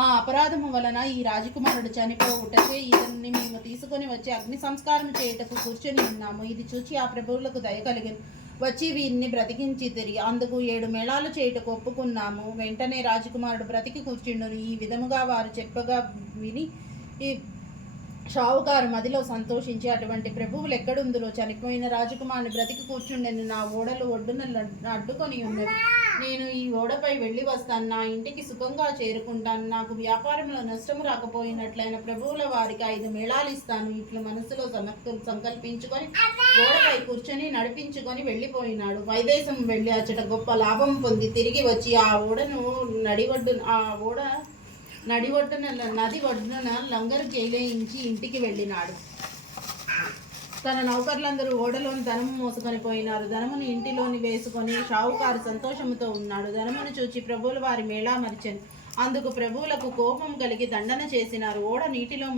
ఆ అపరాధము వలన ఈ రాజకుమారుడు చనిపోవుటచే ఇతన్ని మేము తీసుకొని వచ్చి అగ్ని సంస్కారం చేయుటకు కూర్చొని ఉన్నాము. ఇది చూచి ఆ ప్రభువులకు దయ కలిగిన వచ్చి వీరిని బ్రతికించి తిరిగి అందుకు 7 మేళాలు చేయుటకు ఒప్పుకున్నాము. వెంటనే రాజకుమారుడు బ్రతికి కూర్చుండును. ఈ విధముగా వారు చెప్పగా విని ఈ షావుకారు మదిలో సంతోషించి, అటువంటి ప్రభువులు ఎక్కడుందులో చనిపోయిన రాజకుమారుని బ్రతికి కూర్చుండెను. నా ఓడలు ఒడ్డున అడ్డుకొని ఉన్నవి. నేను ఈ ఓడపై వెళ్ళి వస్తాను. నా ఇంటికి సుఖంగా చేరుకుంటాను. నాకు వ్యాపారంలో నష్టము రాకపోయినట్లయిన ప్రభువుల వారికి 5 మేళాలు ఇస్తాను. ఇట్లు మనసులో సంకల్పించుకొని ఓడపై కూర్చొని నడిపించుకొని వెళ్ళిపోయినాడు. వైదేశం వెళ్ళి అచ్చట గొప్ప లాభం పొంది తిరిగి వచ్చి ఆ ఓడను నది ఒడ్డున లంగరు జైలేయించి ఇంటికి వెళ్ళినాడు. తన నౌకర్లందరూ ఓడలోని ధనము మోసుకొని పోయినారు. ధనమును ఇంటిలోని వేసుకొని షావుకారు సంతోషముతో ఉన్నాడు. ధనమును చూచి ప్రభువుల వారి మేళా మరిచెను. అందుకు ప్రభువులకు కోపం కలిగి దండన చేసినారు. ఓడ నీటిలో